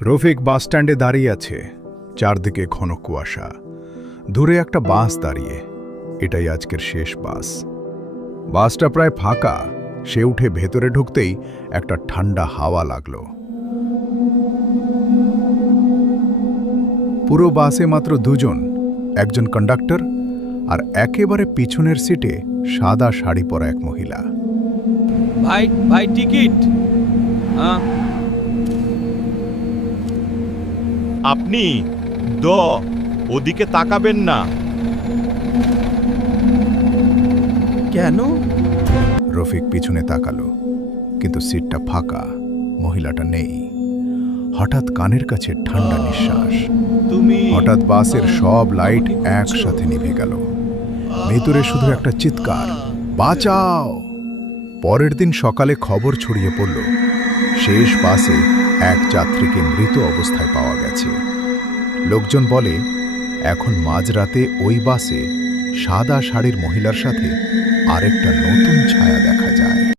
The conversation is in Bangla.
রফিক বাসস্ট্যান্ডে দাঁড়িয়ে আছে, চারদিকে ঘন কুয়াশা। দূরে একটা বাস দাঁড়িয়ে। এটাই আজকের শেষ বাস। বাসটা প্রায় ফাঁকা। সে উঠে ভেতরে ঢুকতেই একটা ঠান্ডা হাওয়া লাগলো। পুরো বাসে মাত্র দুজন, একজন কন্ডাক্টর আর একেবারে পিছনের সিটে সাদা শাড়ি পরা এক মহিলা। ভাই ভাই টিকিট। আপনি ওদিকে তাকাবেন না। কেন? রফিক পিছনে তাকালো, কিন্তু সিটটা ফাঁকা, মহিলাটা নেই। হঠাৎ কানের কাছে ঠান্ডা নিঃশ্বাস। তুমি হঠাৎ বাসের সব লাইট একসাথে নিভে গেল। ভেতরে শুধু একটা চিৎকার, বাঁচাও! পরের দিন সকালে খবর ছড়িয়ে পড়ল, শেষ বাসে এক যাত্রীকে মৃত অবস্থায় পাওয়া গেছে। লোকজন বলে, এখন মাঝরাতে ওই বাসে সাদা শাড়ির মহিলার সাথে আরেকটা নতুন ছায়া দেখা যায়।